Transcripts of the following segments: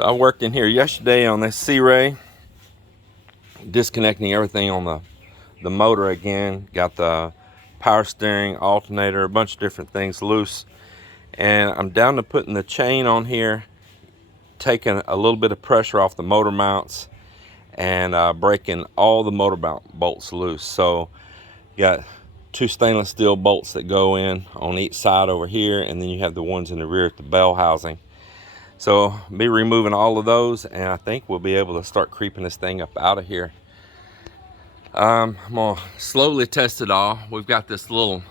So I worked in here yesterday on this Sea Ray, disconnecting everything on the motor again. Got the power steering, alternator, a bunch of different things loose. And I'm down to putting the chain on here, taking a little bit of pressure off the motor mounts, and breaking all the motor mount bolts loose. So you got two stainless steel bolts that go in on each side over here, and then you have the ones in the rear at the bell housing. So I'll be removing all of those, and I think we'll be able to start creeping this thing up out of here. I'm gonna slowly test it all. We've got this little,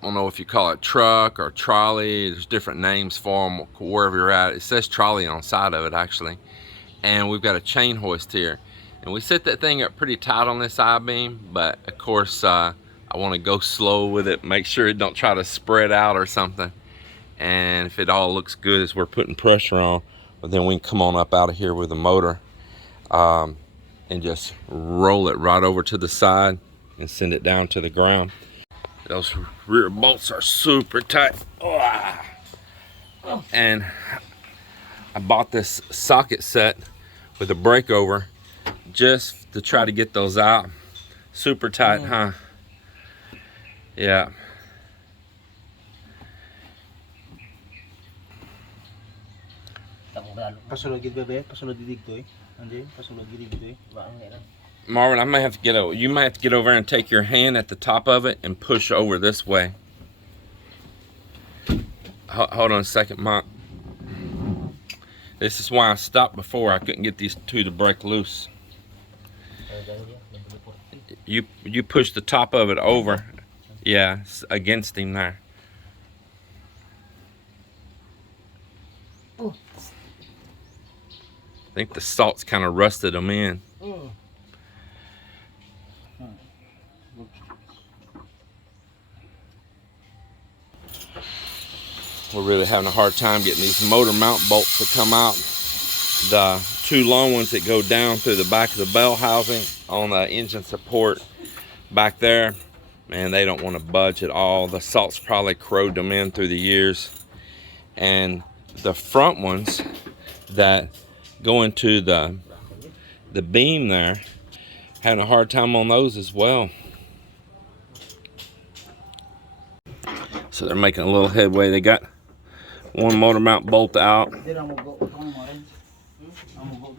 I don't know if you call it truck or trolley, there's different names for them wherever you're at. It says trolley on the side of it actually. And we've got a chain hoist here. And we set that thing up pretty tight on this I-beam, but of course I want to go slow with it, make sure it don't try to spread out or something. And if it all looks good as we're putting pressure on, well, then we can come on up out of here with the motor and just roll it right over to the side and send it down to the ground. Those rear bolts are super tight. And I bought this socket set with a breakover just to try to get those out. Super tight, huh? Yeah. Marvin, I may have to get over. You might have to get over and take your hand at the top of it and push over this way. Hold on a second, Mark. This is why I stopped before. I couldn't get these two to break loose. You push the top of it over. Yeah, it's against him there. I think the salt's kind of rusted them in. We're really having a hard time getting these motor mount bolts to come out. The two long ones that go down through the back of the bell housing on the engine support back there, man, they don't want to budge at all. The salt's probably corroded them in through the years. And the front ones that go into the beam there, having a hard time on those as well. So they're making a little headway. They got one motor mount bolt out.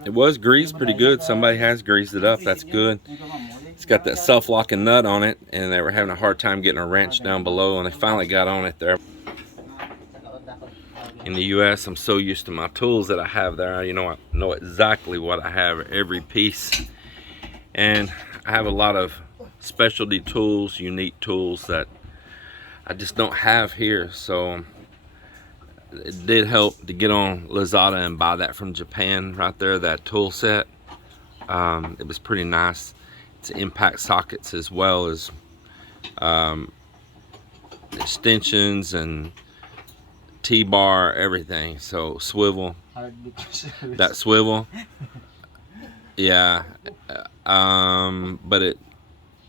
It was greased pretty good. Somebody has greased it up. That's good. It's got that self-locking nut on it, and they were having a hard time getting a wrench down below, and they finally got on it there. In the US, I'm so used to my tools that I have there. You know, I know exactly what I have, every piece. And I have a lot of specialty tools, unique tools that I just don't have here. So it did help to get on Lazada and buy that from Japan right there, that tool set. It was pretty nice. It's impact sockets as well as extensions and T-bar, everything. So swivel, that swivel, yeah. But it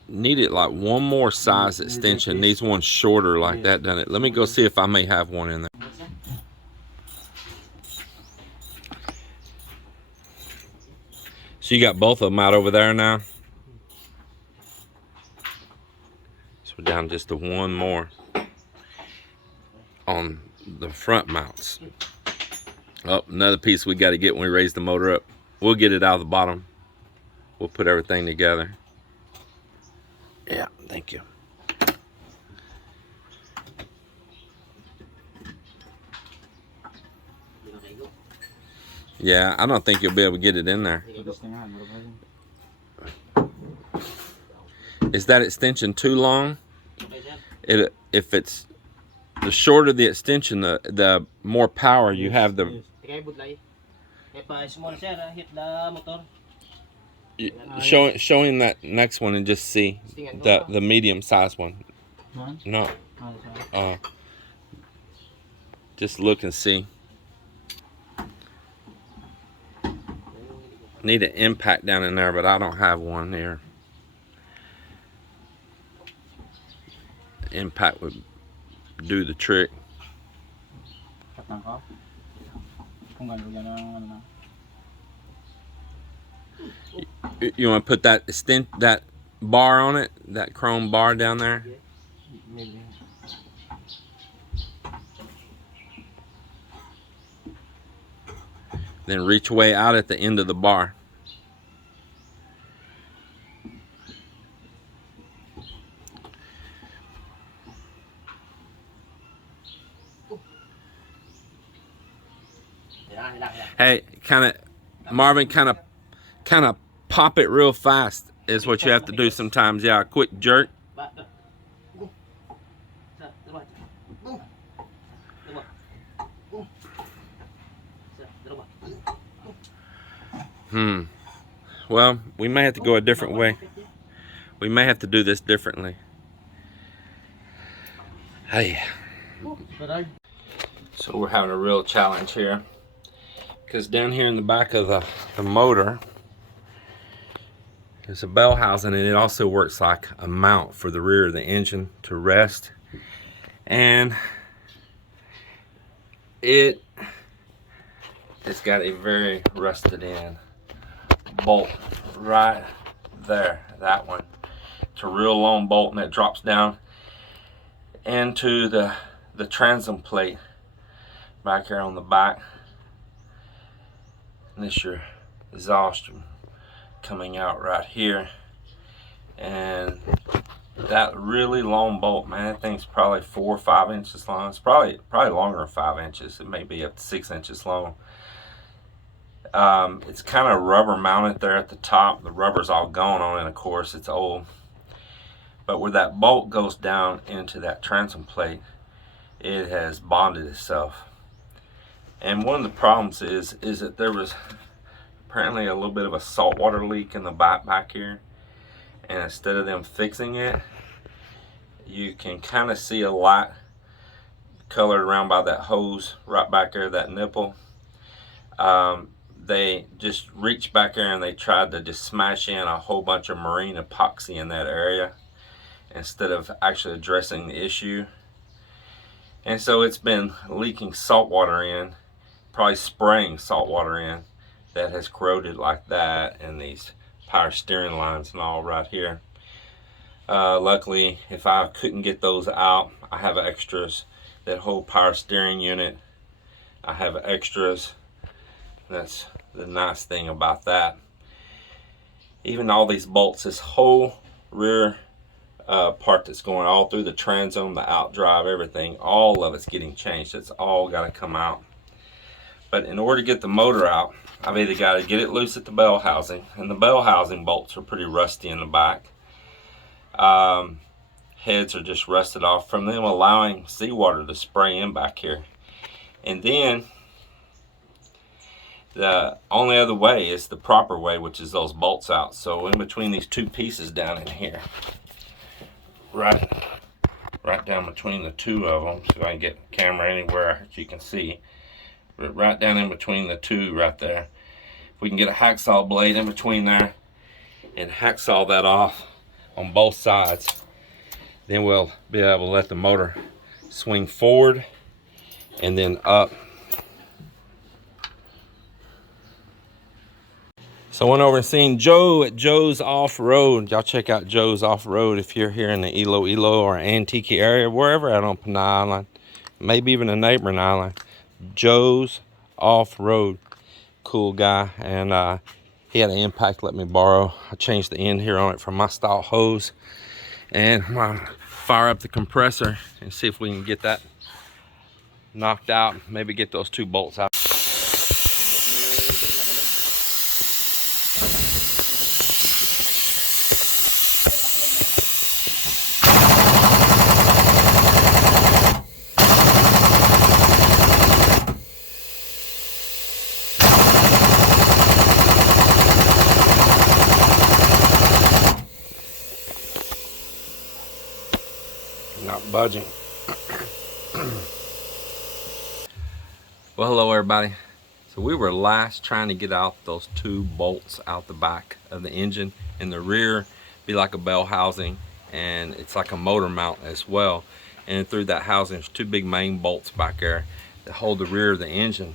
needed like one more size extension. Needs one shorter like that, doesn't it? Let me go see if I may have one in there. So you got both of them out over there now. So we're down just to one more on the front mounts. Oh, another piece we got to get when we raise the motor up. We'll get it out of the bottom. We'll put everything together. Yeah, thank you. Yeah, I don't think you'll be able to get it in there. Is that extension too long? If it's the shorter the extension, the more power you have. Show him that next one and just see the medium sized one. No, just look and see. Need an impact down in there, but I don't have one there. Impact would do the trick. You want to put that bar on it, that chrome bar down there? Then reach way out at the end of the bar. Hey, Marvin, kind of pop it real fast is what you have to do sometimes. Yeah, a quick jerk. Well, we may have to go a different way. We may have to do this differently. Hey. So we're having a real challenge here. Because down here in the back of the motor, there's a bell housing, and it also works like a mount for the rear of the engine to rest. And it's got a very rusted in bolt right there, that one. It's a real long bolt, and it drops down into the transom plate back here on the back. And this your exhaust coming out right here. And that really long bolt, man, that thing's probably 4 or 5 inches long. It's probably longer than 5 inches. It may be up to 6 inches long. It's kind of rubber mounted there at the top. The rubber's all gone on it, of course, it's old. But where that bolt goes down into that transom plate, it has bonded itself. And one of the problems is that there was apparently a little bit of a saltwater leak in the back here. And instead of them fixing it, you can kind of see a light colored around by that hose right back there, that nipple. They just reached back there and they tried to just smash in a whole bunch of marine epoxy in that area instead of actually addressing the issue. And so it's been leaking salt water in, probably spraying salt water in, that has corroded like that, and these power steering lines and all right here. Luckily, if I couldn't get those out, I have extras. That whole power steering unit, I have extras. That's the nice thing about that. Even all these bolts, this whole rear part that's going all through the transom, the outdrive, everything, all of it's getting changed. It's all got to come out. But in order to get the motor out, I've either got to get it loose at the bell housing, and the bell housing bolts are pretty rusty in the back. Heads are just rusted off from them allowing seawater to spray in back here. And then the only other way is the proper way, which is those bolts out. So in between these two pieces down in here, right down between the two of them, so I can get the camera anywhere that you can see. But right down in between the two right there, if we can get a hacksaw blade in between there and hacksaw that off on both sides, then we'll be able to let the motor swing forward and then up. So I went over and seen Joe at Joe's Off-Road. Y'all check out Joe's Off-Road if you're here in the Iloilo or Antique area, wherever out on Panay Island, maybe even a neighboring island. Joe's Off-Road, cool guy. And he had an impact let me borrow. I changed the end here on it from my style hose, and I'm gonna fire up the compressor and see if we can get that knocked out, maybe get those two bolts out. Not budging. Well, hello everybody. So we were last trying to get out those two bolts out the back of the engine. In the rear be like a bell housing, and it's like a motor mount as well. And through that housing there's two big main bolts back there that hold the rear of the engine.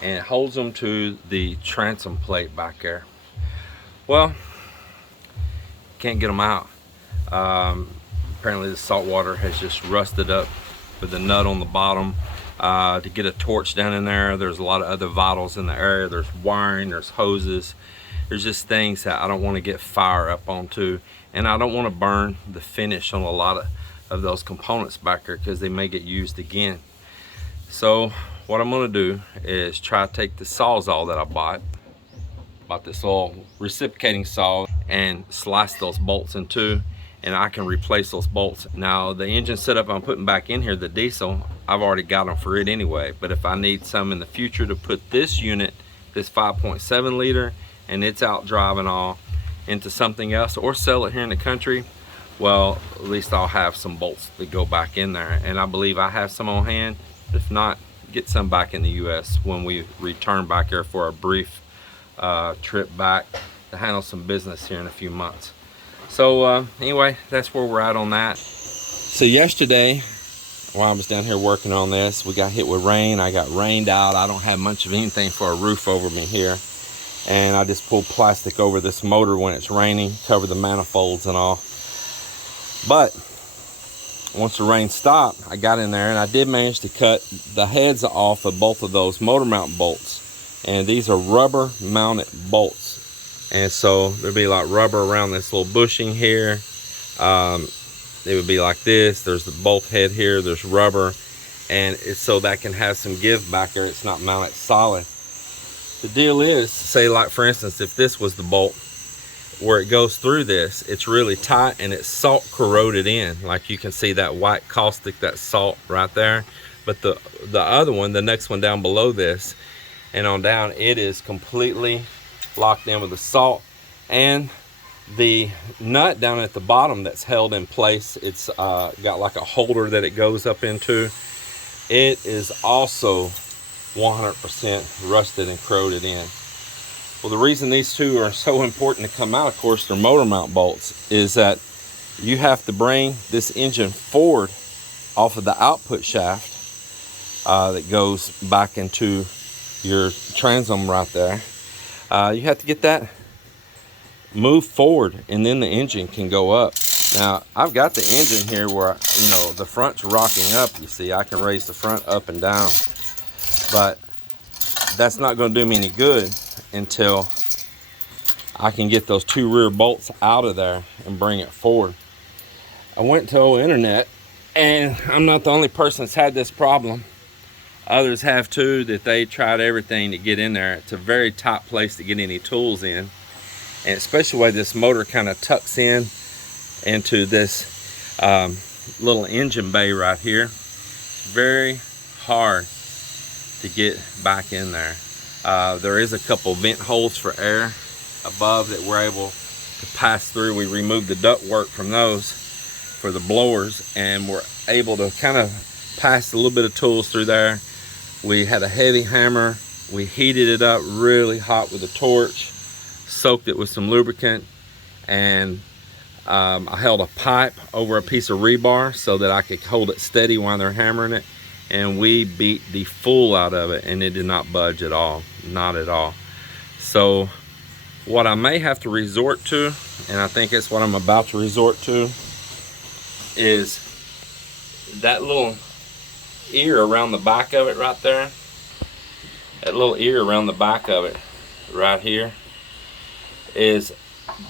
and it holds them to the transom plate back there. Well, can't get them out. Apparently the salt water has just rusted up with the nut on the bottom. To get a torch down in there, there's a lot of other vitals in the area. There's wiring, there's hoses. There's just things that I don't want to get fire up onto, and I don't want to burn the finish on a lot of those components back there because they may get used again. So what I'm going to do is try to take the Sawzall that I bought this little reciprocating saw, and slice those bolts in two, and I can replace those bolts. Now the engine setup I'm putting back in here, the diesel, I've already got them for it anyway, but if I need some in the future to put this unit, this 5.7 liter, and it's out driving all, into something else, or sell it here in the country, well, at least I'll have some bolts that go back in there, and I believe I have some on hand. If not, get some back in the US when we return back here for a brief trip back to handle some business here in a few months. So anyway, that's where we're at on that. So yesterday, while I was down here working on this, we got hit with rain. I got rained out. I don't have much of anything for a roof over me here, and I just pulled plastic over this motor when it's raining, cover the manifolds and all. But once the rain stopped, I got in there and I did manage to cut the heads off of both of those motor mount bolts. And these are rubber mounted bolts, and so there'd be like rubber around this little bushing here. It would be like this. There's the bolt head here, there's rubber, and it's so that can have some give back there. It's not mounted solid. The deal is, say like for instance, if this was the bolt where it goes through this, it's really tight and it's salt corroded in. Like you can see that white caustic, that salt right there. But the other one, the next one down below this and on down, it is completely locked in with the salt. And the nut down at the bottom that's held in place, it's got like a holder that it goes up into. It is also 100% rusted and corroded in. Well, the reason these two are so important to come out, of course, they're motor mount bolts, is that you have to bring this engine forward off of the output shaft that goes back into your transom right there. You have to get that moved forward, and then the engine can go up. Now, I've got the engine here where, you know, the front's rocking up. You see, I can raise the front up and down, but that's not going to do me any good until I can get those two rear bolts out of there and bring it forward. I went to the internet, and I'm not the only person that's had this problem. Others have too, that they tried everything to get in there. It's a very tight place to get any tools in, and especially the way this motor kind of tucks in into this little engine bay right here. It's very hard to get back in there. There is a couple vent holes for air above that we're able to pass through. We removed the ductwork from those for the blowers, and we're able to kind of pass a little bit of tools through there. We had a heavy hammer. We heated it up really hot with a torch, soaked it with some lubricant, and I held a pipe over a piece of rebar so that I could hold it steady while they're hammering it, and we beat the fool out of it, and it did not budge at all, not at all. So what I may have to resort to, and I think it's what I'm about to resort to, is that little ear around the back of it right there. That little ear around the back of it right here is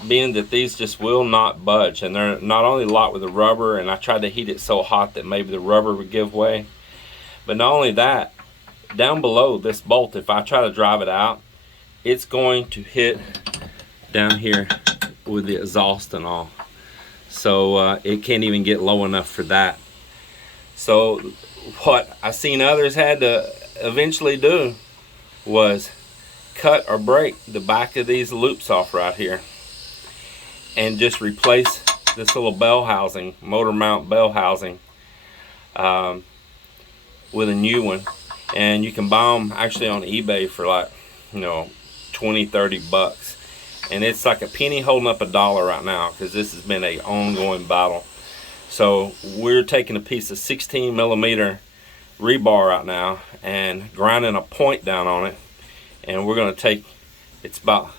being that these just will not budge, and they're not only locked with the rubber, and I tried to heat it so hot that maybe the rubber would give way, but not only that, down below this bolt, if I try to drive it out, it's going to hit down here with the exhaust and all. So it can't even get low enough for that. So what I seen others had to eventually do was cut or break the back of these loops off right here and just replace this little bell housing, motor mount bell housing, with a new one. And you can buy them actually on eBay for like, you know, 20-30 bucks, and it's like a penny holding up $1 right now, because this has been an ongoing battle. So we're taking a piece of 16 millimeter rebar right now and grinding a point down on it. And we're going to take, it's about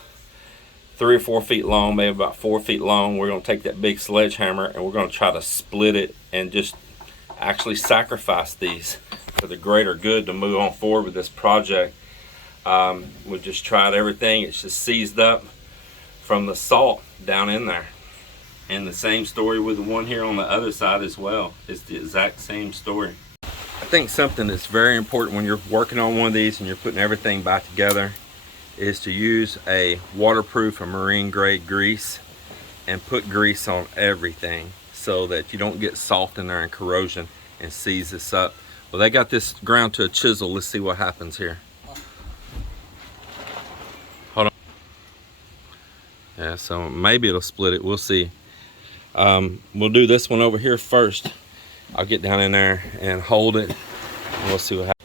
3 or 4 feet long, maybe about 4 feet long. We're going to take that big sledgehammer and we're going to try to split it and just actually sacrifice these for the greater good to move on forward with this project. We just tried everything. It's just seized up from the salt down in there. And the same story with the one here on the other side as well. It's the exact same story. I think something that's very important when you're working on one of these and you're putting everything back together is to use a waterproof or marine grade grease and put grease on everything so that you don't get salt in there and corrosion and seize this up. Well, they got this ground to a chisel. Let's see what happens here. Hold on. Yeah, so maybe it'll split it. We'll see. We'll do this one over here first. I'll get down in there and hold it and we'll see what happens.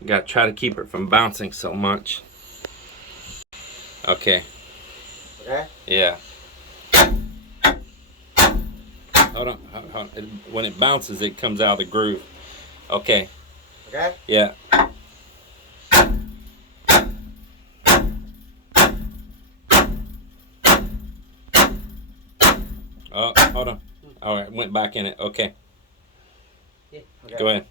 You gotta try to keep it from bouncing so much. Okay. Okay? Yeah. Hold on. When it bounces, it comes out of the groove. Okay. Okay? Yeah. Oh, hold on. All right, went back in it. Okay. Okay. Go ahead.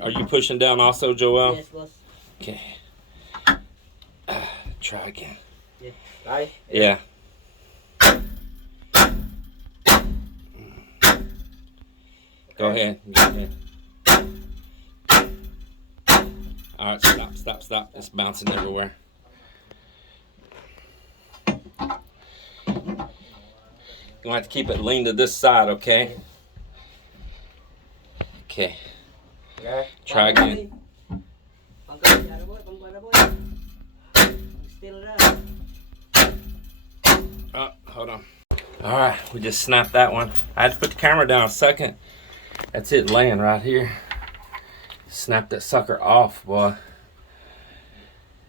Are you pushing down also, Joel? Yes, boss. Okay. Try again. Yeah. Right? Yeah. Go ahead. Go ahead. All right, stop, stop, stop. It's bouncing everywhere. You want to keep it lean to this side, okay? Okay. Okay. Try again. Oh, hold on. All right, we just snapped that one. I had to put the camera down a second. That's it laying right here. Snap that sucker off, boy.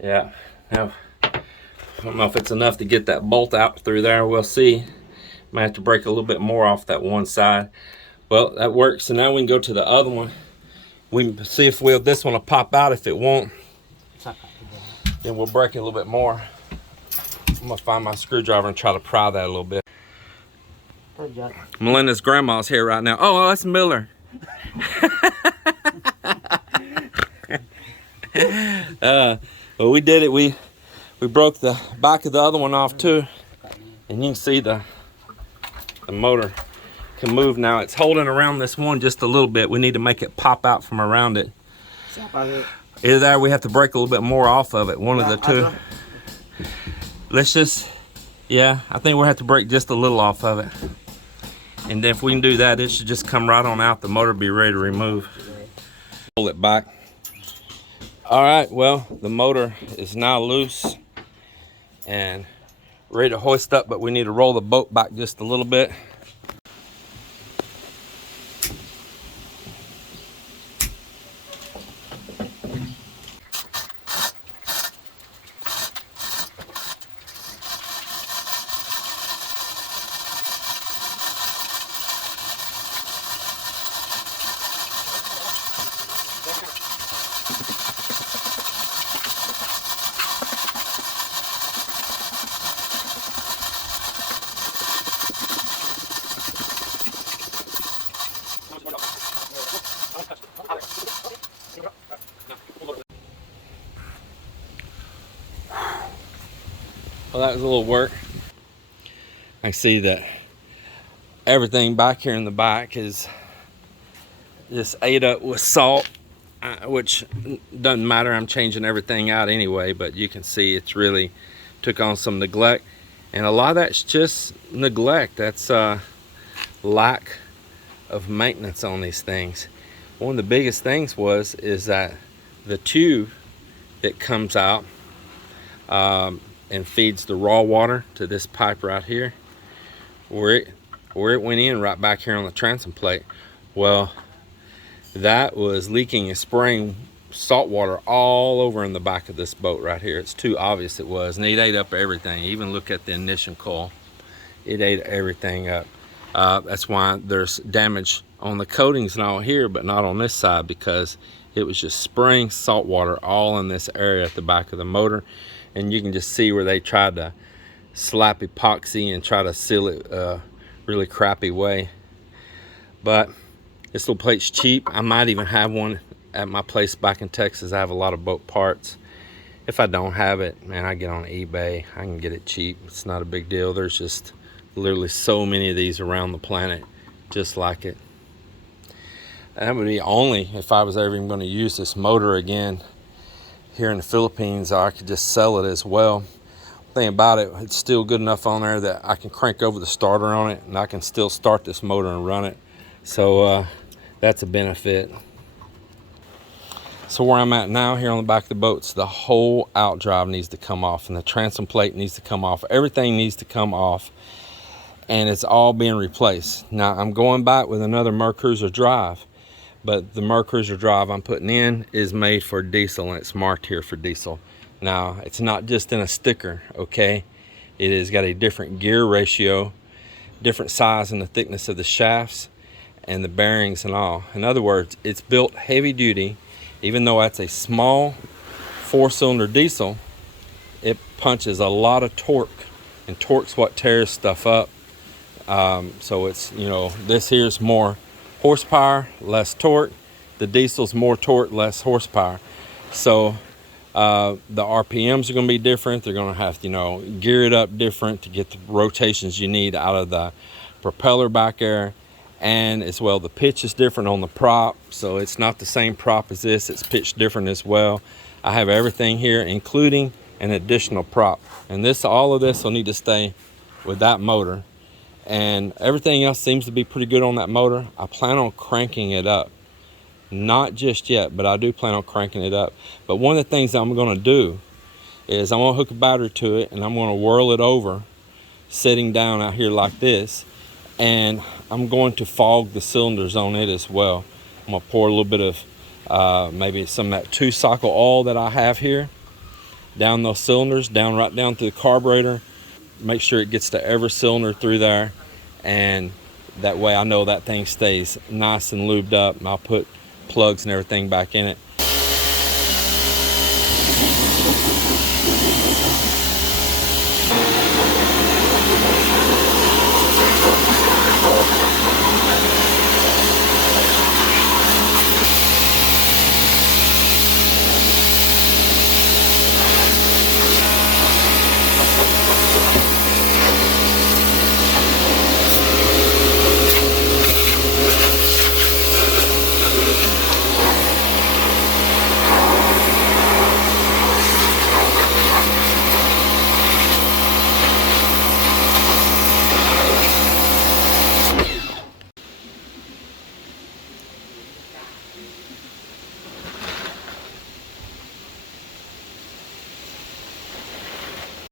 Yeah. Now, I don't know if it's enough to get that bolt out through there. We'll see. Might have to break a little bit more off that one side. Well, that works. So now we can go to the other one. We can see if this one will pop out. If it won't, then we'll break it a little bit more. I'm gonna find my screwdriver and try to pry that a little bit. Melinda's grandma's here right now. Oh, that's Miller. Well, we did it. We broke the back of the other one off too, and you can see the motor can move now. It's holding around this one just a little bit. We need to make it pop out from around it. Either that or we have to break a little bit more off of it. One of the two. Let's just, yeah, I think we'll have to break just a little off of it. And then if we can do that, it should just come right on out. The motor will be ready to remove. Pull it back. All right, well, the motor is now loose and ready to hoist up, but we need to roll the boat back just a little bit. Well, that was a little work. I see that everything back here in the back is just ate up with salt, which doesn't matter. I'm changing everything out anyway, but you can see it's really took on some neglect. And a lot of that's just neglect. That's lack of maintenance on these things. One of the biggest things is that the tube that comes out and feeds the raw water to this pipe right here, where it went in right back here on the transom plate. Well, that was leaking and spraying salt water all over in the back of this boat right here. It's too obvious it was, and it ate up everything. Even look at the ignition coil. It ate everything up. That's why there's damage on the coatings and all here, but not on this side, because it was just spraying salt water all in this area at the back of the motor. And you can just see where they tried to slap epoxy and try to seal it really crappy way. But this little plate's cheap. I might even have one at my place back in Texas. I have a lot of boat parts. If I don't have it, man, I get on eBay. I can get it cheap. It's not a big deal. There's just literally so many of these around the planet just like it. That would be only if I was ever even going to use this motor again here in the Philippines. I could just sell it as well. Thing about it, it's still good enough on there that I can crank over the starter on it and I can still start this motor and run it. So that's a benefit. So where I'm at now here on the back of the boats, the whole outdrive needs to come off and the transom plate needs to come off. Everything needs to come off, and it's all being replaced. Now I'm going back with another Mercruiser drive, but the Mercruiser drive I'm putting in is made for diesel, and it's marked here for diesel. Now it's not just in a sticker, okay? It has got a different gear ratio, different size and the thickness of the shafts and the bearings and all. In other words, it's built heavy duty. Even though that's a small 4-cylinder diesel, it punches a lot of torque, and torque's what tears stuff up. So it's, you know, this here's more horsepower, less torque. The diesel's more torque, less horsepower. So the RPMs are going to be different. They're going to have to, you know, gear it up different to get the rotations you need out of the propeller back there. And as well, the pitch is different on the prop, so it's not the same prop as this. It's pitched different as well. I have everything here, including an additional prop, and this, all of this will need to stay with that motor, and everything else seems to be pretty good on that motor. I plan on cranking it up, not just yet, but I do plan on cranking it up. But one of the things I'm going to do is I'm going to hook a battery to it, and I'm going to whirl it over, sitting down out here like this, and I'm going to fog the cylinders on it as well. I'm going to pour a little bit of maybe some of that 2-cycle oil that I have here down those cylinders, right down through the carburetor. Make sure it gets to every cylinder through there, and that way I know that thing stays nice and lubed up, and I'll put plugs and everything back in it.